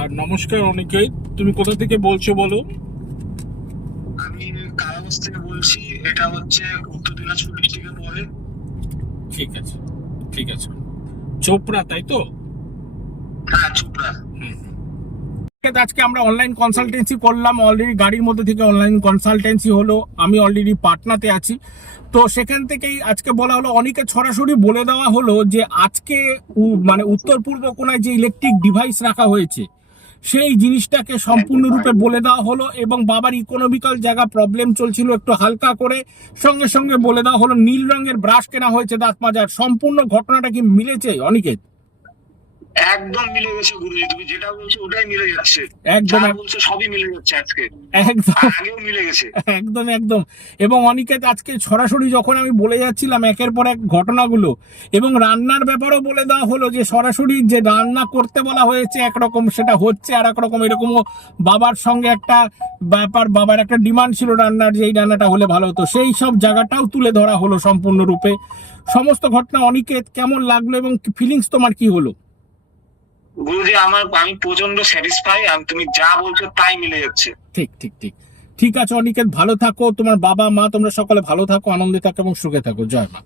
আর নমস্কার অনেকে তুমি কোথা থেকে বলছো বলো? আমি কারাবাস থেকে বলছি এটা হচ্ছে উত্তর দিনাজপুর ডিস্ট্রিক্টে পড়ে ঠিক আছে ঠিক আছে। চোপড়া তাই তো? হ্যাঁ চুপড়া। আজকে আমরা অনলাইন কনসালটেন্সি করলাম অলরেডি গাড়ির মধ্যে থেকে অনলাইন কনসালটেন্সি হলো আমি অলরেডি পাটনাতে আছি। তো সেখান থেকেই আজকে বলা হলো অনেকে সরাসরি বলে দেওয়া হলো যে আজকে মানে উত্তর পূর্ব কোনায় যে ইলেকট্রিক ডিভাইস রাখা হয়েছে সেই জিনিসটাকে সম্পূর্ণরূপে বলে দেওয়া হলো এবং বাবার ইকোনমিক্যাল জায়গা প্রবলেম চলছিল একটু হালকা করে। সঙ্গে সঙ্গে বলে দেওয়া হলো, নীল রঙের ব্রাশ কেনা হয়েছে দাঁত মাজার সম্পূর্ণ ঘটনাটা কি মিলেছে অনিকেত? একদম মিলে গেছে গুরুজি তুমি যেটা বলছো ওটাই মিলে যাচ্ছে। একদম বলছো সবই মিলে যাচ্ছে আজকে। একদম। আগেও মিলে গেছে। একদম একদম। এবং অনিকেত আজকে সরাসরি যখন আমি বলে যাচ্ছিলাম একের পর এক ঘটনাগুলো এবং রান্নার ব্যাপারেও বলে দেওয়া হলো যে সরাসরি যে রান্না করতে বলা হয়েছে একরকম সেটা হচ্ছে আর একরকম। এরকমও বাবার সঙ্গে একটা ব্যাপার বাবার একটা ডিমান্ড ছিল রান্নার যে এই রান্নাটা হলে ভালো হতো। সেই সব জায়গাটাও তুলে ধরা হলো সম্পূর্ণরূপে। সমস্ত ঘটনা অনিকেত কেমন লাগল এবং ফিলিংস তোমার কি হলো? গুরুজি আমার, আমি প্রচণ্ড স্যাটিসফাই আর তুমি যা বলছো তাই মিলে যাচ্ছে। ঠিক ঠিক ঠিক। ঠিক আছে, অনিকেত, ভালো থাকো। তোমার বাবা, মা, তোমরা সকলে ভালো থাকো, আনন্দে থাকো এবং সুখে থাকো। জয় মা।